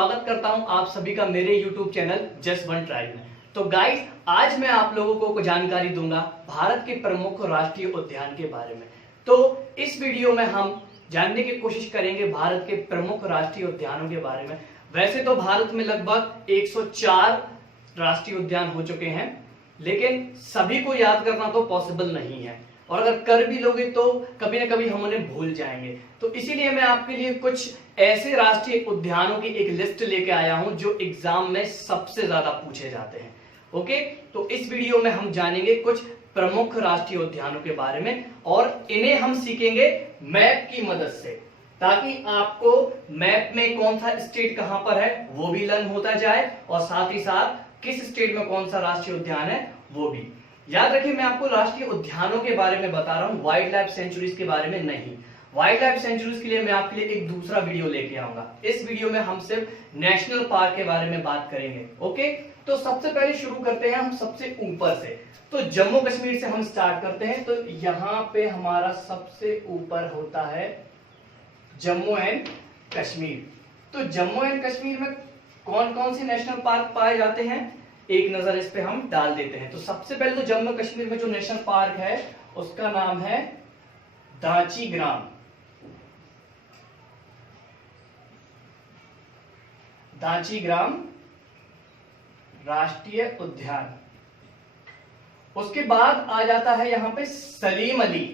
स्वागत करता हूं आप सभी का मेरे YouTube channel just one tribe में। तो गाइस, आज मैं आप लोगों को जानकारी दूंगा भारत के प्रमुख राष्ट्रीय उद्यान के बारे में। तो इस वीडियो में हम जानने की कोशिश करेंगे भारत के प्रमुख राष्ट्रीय उद्यानों के बारे में। वैसे तो भारत में लगभग 104 राष्ट्रीय उद्यान हो चुके हैं, लेकिन सभी को याद करना तो पॉसिबल नहीं है, और अगर कर भी लोगे तो कभी ना कभी हम उन्हें भूल जाएंगे। तो इसीलिए मैं आपके लिए कुछ ऐसे राष्ट्रीय उद्यानों की एक लिस्ट लेके आया हूं जो एग्जाम में सबसे ज्यादा पूछे जाते हैं। ओके, तो इस वीडियो में हम जानेंगे कुछ प्रमुख राष्ट्रीय उद्यानों के बारे में, और इन्हें हम सीखेंगे मैप की मदद से, ताकि आपको मैप में कौन सा स्टेट कहां पर है वो भी लर्न होता जाए, और साथ ही साथ किस स्टेट में कौन सा राष्ट्रीय उद्यान है वो भी। याद रखिए, मैं आपको राष्ट्रीय उद्यानों के बारे में बता रहा हूं, वाइल्ड लाइफ सेंचुरीज के बारे में नहीं। वाइल्ड लाइफ सेंचुरीज के लिए मैं आपके लिए एक दूसरा वीडियो लेके आऊंगा। इस वीडियो में हम सिर्फ नेशनल पार्क के बारे में बात करेंगे। ओके, तो सबसे पहले शुरू करते हैं हम सबसे ऊपर से। तो जम्मू कश्मीर से हम स्टार्ट करते हैं। तो यहां पे हमारा सबसे ऊपर होता है जम्मू एंड कश्मीर। तो जम्मू एंड कश्मीर में कौन कौन से नेशनल पार्क पाए जाते हैं, एक नजर इस पे हम डाल देते हैं। तो सबसे पहले तो जम्मू कश्मीर में जो नेशनल पार्क है उसका नाम है दांचीग्राम। दांचीग्राम राष्ट्रीय उद्यान। उसके बाद आ जाता है यहां पे सलीम अली।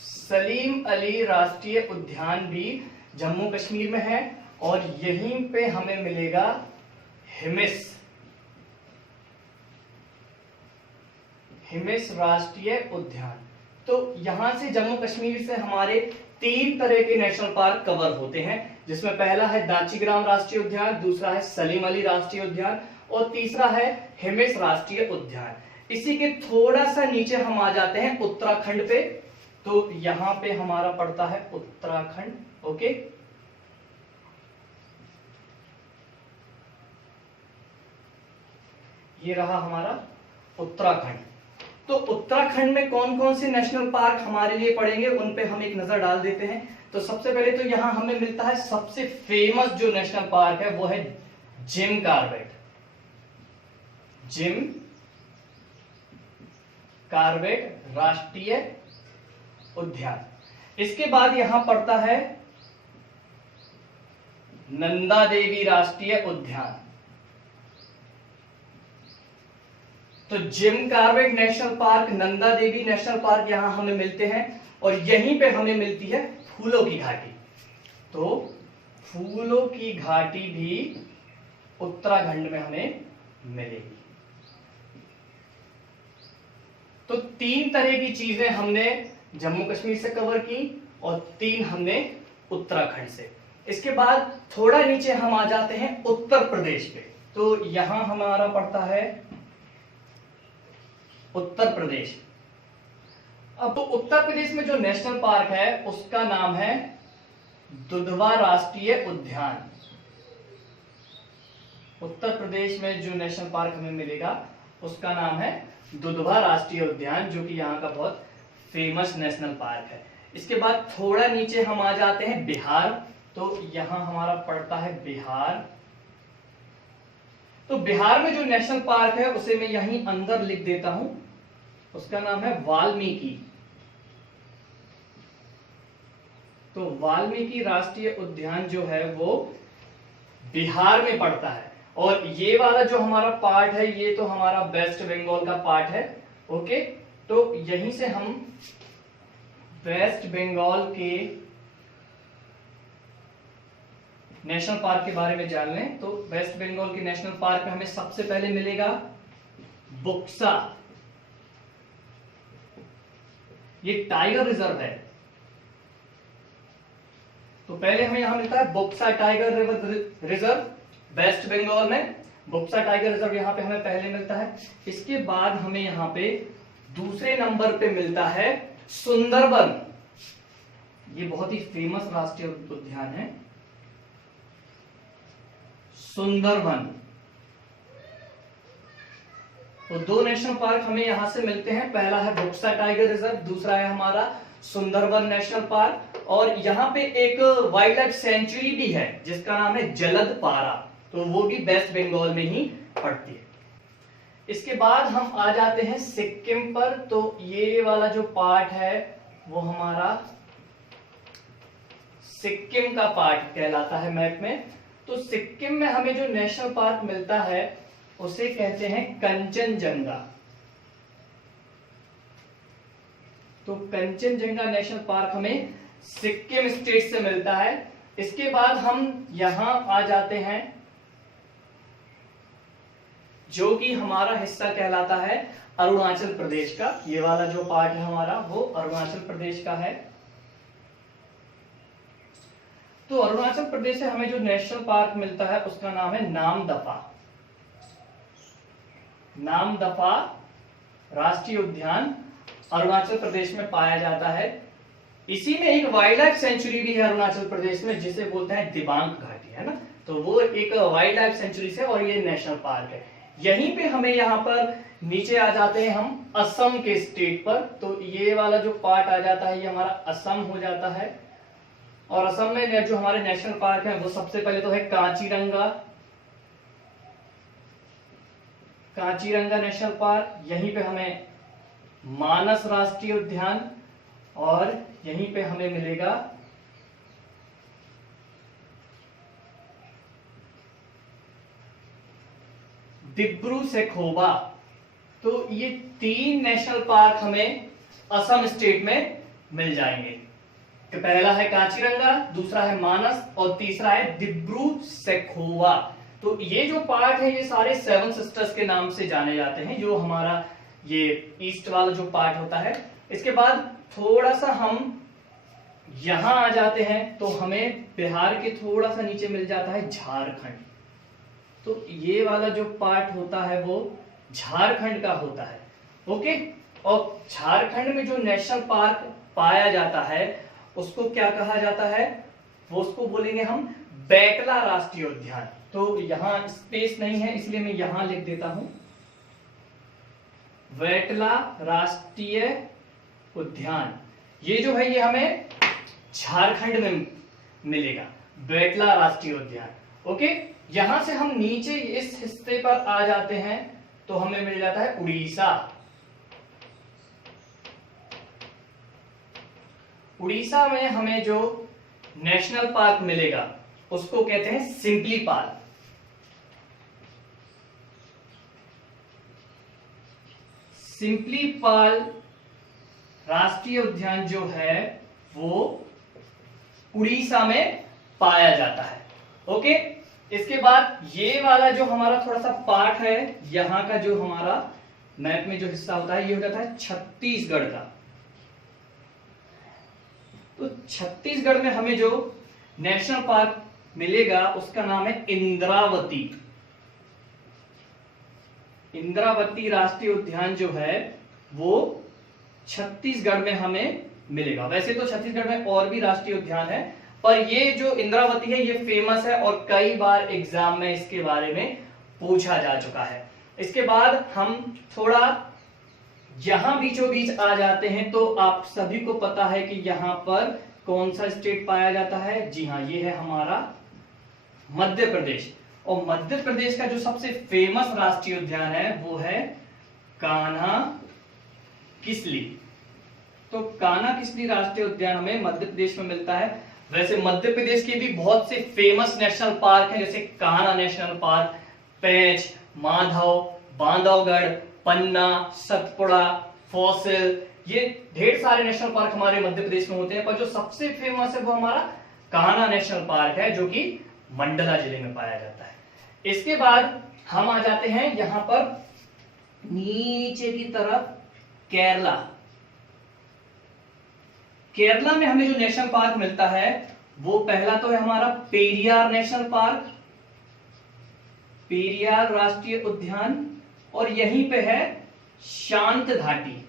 सलीम अली राष्ट्रीय उद्यान भी जम्मू कश्मीर में है, और यहीं पे हमें मिलेगा हिमिस। हिमिस राष्ट्रीय उद्यान। तो यहां से जम्मू कश्मीर से हमारे 3 तरह के नेशनल पार्क कवर होते हैं, जिसमें पहला है दांचीग्राम राष्ट्रीय उद्यान, दूसरा है सलीम अली राष्ट्रीय उद्यान, और तीसरा है हिमिस राष्ट्रीय उद्यान। इसी के थोड़ा सा नीचे हम आ जाते हैं उत्तराखंड पे। तो यहां पे हमारा पड़ता है उत्तराखंड। ओके, ये रहा हमारा उत्तराखंड। तो उत्तराखंड में कौन कौन से नेशनल पार्क हमारे लिए पड़ेंगे उन पे हम एक नजर डाल देते हैं। तो सबसे पहले तो यहां हमें मिलता है सबसे फेमस जो नेशनल पार्क है वो है जिम कॉर्बेट। जिम कॉर्बेट राष्ट्रीय उद्यान। इसके बाद यहां पड़ता है नंदा देवी राष्ट्रीय उद्यान। तो Jim Corbett national park, Nanda Devi national park यहां हमें मिलते हैं, और यहीं पे हमें मिलती है फूलों की घाटी। तो फूलों की घाटी भी उत्तराखंड में हमें मिलेगी। तो 3 तरह की चीजें हमने जम्मू कश्मीर से कवर की, और 3 हमने उत्तराखंड से। इसके बाद थोड़ा नीचे हम आ जाते हैं उत्तर प्रदेश पे। तो यहां हमारा पड़ता है उत्तर प्रदेश। अब तो उत्तर प्रदेश में जो नेशनल पार्क है उसका नाम है दुधवा राष्ट्रीय उद्यान। उत्तर प्रदेश में जो नेशनल पार्क हमें मिलेगा उसका नाम है दुधवा राष्ट्रीय उद्यान, जो कि यहाँ का बहुत फेमस नेशनल पार्क है। इसके बाद थोड़ा नीचे हम आ जाते हैं बिहार। तो यहां हमारा पड़ता है बिहार। तो बिहार में जो नेशनल पार्क है उसे मैं यहीं अंदर लिख देता हूं, उसका नाम है वाल्मीकि। तो वाल्मीकि राष्ट्रीय उद्यान जो है वो बिहार में पड़ता है, और ये वाला जो हमारा पार्ट है ये तो हमारा वेस्ट बंगाल का पार्ट है। ओके, तो यहीं से हम वेस्ट बंगाल के नेशनल पार्क के बारे में जान लें। तो वेस्ट बंगाल के नेशनल पार्क में हमें सबसे पहले मिलेगा बुक्सा। ये टाइगर रिजर्व है। तो पहले हमें यहां मिलता है Buxa tiger reserve West Bengal में। बुक्सा टाइगर रिजर्व यहां पे हमें पहले मिलता है। इसके बाद हमें यहां पे दूसरे नंबर पे मिलता है सुंदरबन। ये बहुत ही फेमस राष्ट्रीय उद्यान है सुंदरबन। तो 2 नेशनल पार्क हमें यहां से मिलते हैं। पहला है बुक्सा टाइगर रिजर्व, दूसरा है हमारा सुंदरबन नेशनल पार्क, और यहाँ पे एक वाइल्ड लाइफ सेंचुरी भी है जिसका नाम है जलदपारा, तो वो भी वेस्ट बंगाल में ही पड़ती है। इसके बाद हम आ जाते हैं सिक्किम पर। तो ये वाला जो पार्ट है वो हमारा सिक्किम का पार्ट कहलाता है मैप में। तो सिक्किम में हमें जो नेशनल पार्क मिलता है उसे कहते हैं कंचनजंगा। तो कंचनजंगा नेशनल पार्क हमें सिक्किम स्टेट से मिलता है। इसके बाद हम यहां आ जाते हैं जो कि हमारा हिस्सा कहलाता है अरुणाचल प्रदेश का। ये वाला जो पार्ट है हमारा वो अरुणाचल प्रदेश का है। तो अरुणाचल प्रदेश से हमें जो नेशनल पार्क मिलता है उसका नाम है नामदफा। नामदफा राष्ट्रीय उद्यान अरुणाचल प्रदेश में पाया जाता है। इसी में एक वाइल्ड लाइफ सेंचुरी भी है अरुणाचल प्रदेश में जिसे बोलते हैं दिबांग घाटी, है ना। तो वो एक वाइल्ड लाइफ सेंचुरी से, और ये नेशनल पार्क है। यहीं पे हमें यहाँ पर नीचे आ जाते हैं हम असम के स्टेट पर। तो ये वाला जो पार्ट आ जाता है ये हमारा असम हो जाता है। और असम में जो हमारे नेशनल पार्क है वो सबसे पहले तो है कांचीरंगा। कांचीरंगा नेशनल पार्क, यहीं पे हमें मानस राष्ट्रीय उद्यान, और यहीं पे हमें मिलेगा डिब्रू सैखोवा। तो ये 3 नेशनल पार्क हमें असम स्टेट में मिल जाएंगे। तो पहला है कांचीरंगा, दूसरा है मानस, और तीसरा है डिब्रू सैखोवा। तो ये जो पार्ट है ये सारे 7 सिस्टर्स के नाम से जाने जाते हैं, जो हमारा ये ईस्ट वाला जो पार्ट होता है। इसके बाद थोड़ा सा हम यहां आ जाते हैं तो हमें बिहार के थोड़ा सा नीचे मिल जाता है झारखंड। तो ये वाला जो पार्ट होता है वो झारखंड का होता है। ओके, और झारखंड में जो नेशनल पार्क पाया जाता है उसको क्या कहा जाता है, वो उसको बोलेंगे हम बेटला राष्ट्रीय उद्यान। तो यहां स्पेस नहीं है इसलिए मैं यहां लिख देता हूं बेटला राष्ट्रीय उद्यान। ये जो है ये हमें झारखंड में मिलेगा, बेटला राष्ट्रीय उद्यान। ओके, यहां से हम नीचे इस हिस्से पर आ जाते हैं तो हमें मिल जाता है उड़ीसा। उड़ीसा में हमें जो नेशनल पार्क मिलेगा उसको कहते हैं सिंपलीपाल। सिंपलीपाल राष्ट्रीय उद्यान जो है वो उड़ीसा में पाया जाता है। ओके, इसके बाद ये वाला जो हमारा थोड़ा सा पार्ट है, यहां का जो हमारा मैप में जो हिस्सा होता है ये हो जाता है छत्तीसगढ़ का। तो छत्तीसगढ़ में हमें जो नेशनल पार्क मिलेगा उसका नाम है इंद्रावती। इंद्रावती राष्ट्रीय उद्यान जो है वो छत्तीसगढ़ में हमें मिलेगा। वैसे तो छत्तीसगढ़ में और भी राष्ट्रीय उद्यान है, पर ये जो इंद्रावती है ये फेमस है और कई बार एग्जाम में इसके बारे में पूछा जा चुका है। इसके बाद हम थोड़ा यहां बीचों बीच आ जाते हैं। तो आप सभी को पता है कि यहां पर कौन सा स्टेट पाया जाता है। जी हाँ, ये है हमारा मध्य प्रदेश। और मध्य प्रदेश का जो सबसे फेमस राष्ट्रीय उद्यान है वो है कान्हा किसली। तो कान्हा किसली राष्ट्रीय उद्यान हमें मध्य प्रदेश में मिलता है। वैसे मध्य प्रदेश के भी बहुत से फेमस नेशनल पार्क हैं, जैसे कान्हा नेशनल पार्क, पेंच, माधव, बांधवगढ़, पन्ना, सतपुड़ा, फॉसिल, ये ढेर सारे नेशनल पार्क हमारे मध्य प्रदेश में होते हैं। पर जो सबसे फेमस है वो हमारा कान्हा नेशनल पार्क है जो कि मंडला जिले में पाया जाता है। इसके बाद हम आ जाते हैं यहां पर नीचे की तरफ केरला। केरला में हमें जो नेशनल पार्क मिलता है वो पहला तो है हमारा पेरियार नेशनल पार्क, पेरियार राष्ट्रीय उद्यान, और यहीं पे है शांत घाटी।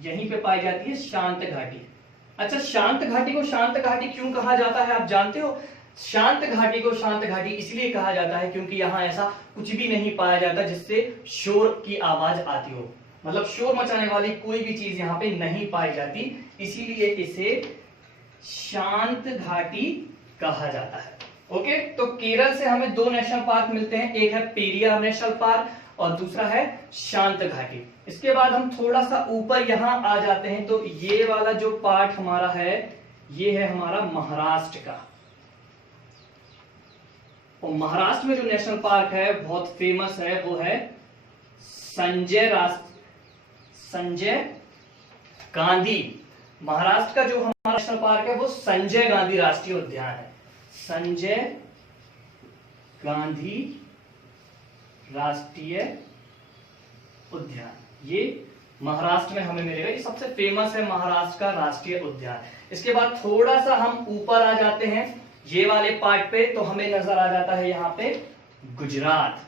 यहीं पे पाई जाती है शांत घाटी। अच्छा, शांत घाटी को शांत घाटी क्यों कहा जाता है आप जानते हो? शांत घाटी को शांत घाटी इसलिए कहा जाता है क्योंकि यहां ऐसा कुछ भी नहीं पाया जाता जिससे शोर की आवाज आती हो। मतलब शोर मचाने वाली कोई भी चीज यहाँ पे नहीं पाई जाती, इसीलिए इसे शांत घाटी कहा जाता है। ओके, तो केरल से हमें दो नेशनल पार्क मिलते हैं, एक है पेरियार नेशनल पार्क और दूसरा है शांत घाटी। इसके बाद हम थोड़ा सा ऊपर यहां आ जाते हैं, तो ये वाला जो पार्ट हमारा है ये है हमारा महाराष्ट्र का। और महाराष्ट्र में जो नेशनल पार्क है बहुत फेमस है, वो है संजय गांधी। महाराष्ट्र का जो हमारा नेशनल पार्क है वो संजय गांधी राष्ट्रीय उद्यान है। संजय गांधी राष्ट्रीय उद्यान, ये महाराष्ट्र में हमें मिलेगा, ये सबसे फेमस है महाराष्ट्र का राष्ट्रीय उद्यान। इसके बाद थोड़ा सा हम ऊपर आ जाते हैं ये वाले पार्ट पे, तो हमें नजर आ जाता है यहां पे गुजरात।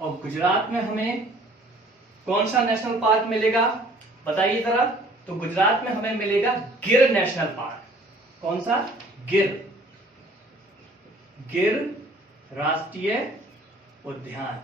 और गुजरात में हमें कौन सा नेशनल पार्क मिलेगा बताइए जरा। तो गुजरात में हमें मिलेगा गिर नेशनल पार्क। कौन सा? गिर राष्ट्रीय उद्यान।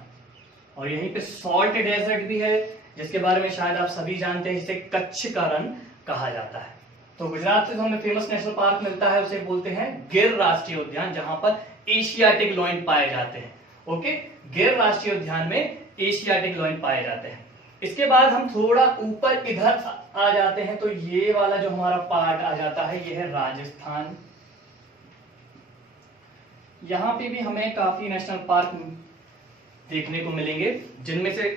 और यहीं पे सॉल्ट डेजर्ट भी है, जिसके बारे में शायद आप सभी जानते हैं, जिसे कच्छ का रण कहा जाता है। तो गुजरात से जो हमें फेमस नेशनल पार्क मिलता है उसे बोलते हैं गिर राष्ट्रीय उद्यान, जहां पर एशियाटिक लॉयन पाए जाते हैं। ओके, गिर राष्ट्रीय उद्यान में एशियाटिक लॉयन पाए जाते हैं। इसके बाद हम थोड़ा ऊपर इधर आ जाते हैं, तो ये वाला जो हमारा पार्ट आ जाता है ये है राजस्थान। यहां पे भी हमें काफी नेशनल पार्क देखने को मिलेंगे, जिनमें से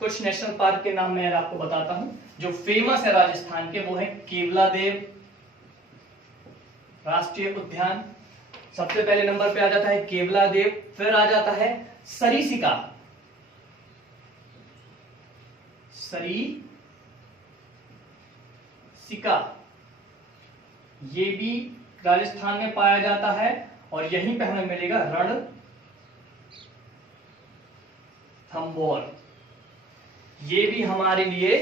कुछ नेशनल पार्क के नाम मैं आपको बताता हूं। जो फेमस है राजस्थान के वो है केवलादेव राष्ट्रीय उद्यान। सबसे पहले नंबर पे आ जाता है केवलादेव, फिर आ जाता है सरिस्का। ये भी राजस्थान में पाया जाता है, और यहीं पे हमें मिलेगा रणथंभौर। ये भी हमारे लिए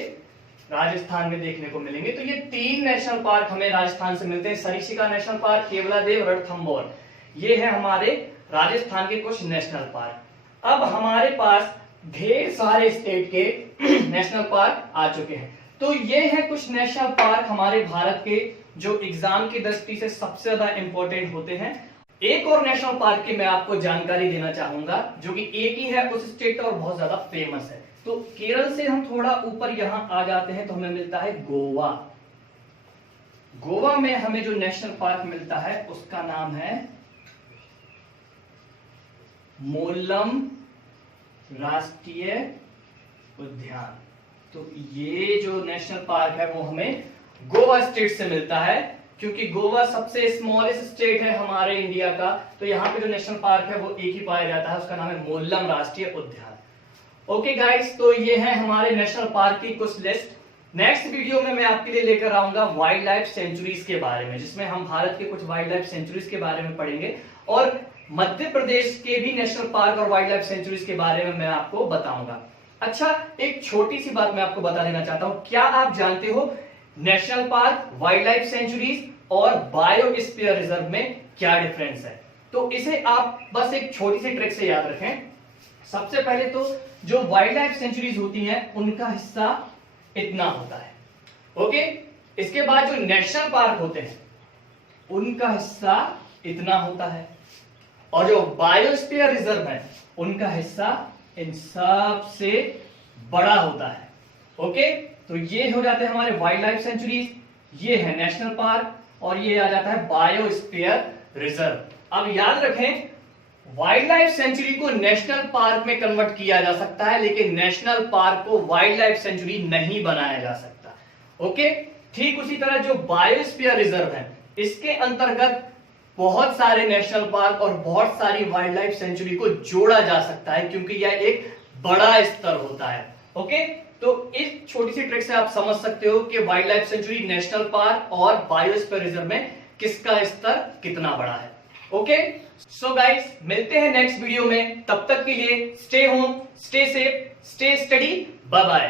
राजस्थान में देखने को मिलेंगे। तो ये तीन नेशनल पार्क हमें राजस्थान से मिलते हैं, सरिस्का नेशनल पार्क, केवलादेव, रणथंभौर। ये है हमारे राजस्थान के कुछ नेशनल पार्क। अब हमारे पास ढेर सारे स्टेट के नेशनल पार्क आ चुके हैं। तो ये है कुछ नेशनल पार्क हमारे भारत के जो एग्जाम की दृष्टि से सबसे ज्यादा इंपॉर्टेंट होते हैं। एक और नेशनल पार्क की मैं आपको जानकारी देना चाहूंगा, जो कि एक ही है उस स्टेट और बहुत ज्यादा फेमस है। तो केरल से हम थोड़ा ऊपर यहां आ जाते हैं, तो हमें मिलता है गोवा। गोवा में हमें जो नेशनल पार्क मिलता है उसका नाम है मोल्लम राष्ट्रीय उद्यान। तो ये जो नेशनल पार्क है वो हमें गोवा स्टेट से मिलता है, क्योंकि गोवा सबसे स्मॉलेस्ट स्टेट है हमारे इंडिया का। तो यहाँ पे जो नेशनल पार्क है वो एक ही पाया जाता है, उसका नाम है मोल्लम राष्ट्रीय उद्यान। ओके गाइस, तो ये है हमारे नेशनल पार्क की कुछ लिस्ट। नेक्स्ट वीडियो में मैं आपके लिए लेकर आऊंगा वाइल्ड लाइफ सेंचुरीज के बारे में, जिसमें हम भारत के कुछ वाइल्ड लाइफ सेंचुरीज के बारे में पढ़ेंगे, और मध्य प्रदेश के भी नेशनल पार्क और वाइल्ड लाइफ सेंचुरीज के बारे में मैं आपको बताऊंगा। अच्छा, एक छोटी सी बात मैं आपको बता देना चाहता हूं। क्या आप जानते हो national park, wild life sanctuaries और बायोस्फीयर रिजर्व में क्या डिफरेंस है? तो इसे आप बस एक छोटी सी ट्रिक से याद रखें। सबसे पहले तो जो वाइल्ड लाइफ सेंचुरीज होती हैं उनका हिस्सा इतना होता है। ओके, इसके बाद जो नेशनल पार्क होते हैं उनका हिस्सा इतना होता है, और जो बायोस्फीयर रिजर्व है उनका हिस्सा इन सब से बड़ा होता है। ओके, तो ये हो जाते हैं हमारे वाइल्ड लाइफ सेंचुरीज, ये है नेशनल पार्क, और ये आ जाता है बायोस्फीयर रिजर्व। अब याद रखें, वाइल्ड लाइफ सेंचुरी को नेशनल पार्क में कन्वर्ट किया जा सकता है, लेकिन नेशनल पार्क को वाइल्ड लाइफ सेंचुरी नहीं बनाया जा सकता। ओके, ठीक उसी तरह जो बायोस्फीयर रिजर्व है, इसके अंतर्गत बहुत सारे नेशनल पार्क और बहुत सारी वाइल्ड लाइफ सेंचुरी को जोड़ा जा सकता है, क्योंकि यह एक बड़ा स्तर होता है। ओके, तो इस छोटी सी ट्रिक से आप समझ सकते हो कि wild life sanctuary, national park और बायोस्फीयर रिजर्व में किसका स्तर कितना बड़ा है। ओके, सो गाइस, मिलते हैं नेक्स्ट वीडियो में। तब तक के लिए stay home, stay safe, stay study, bye bye.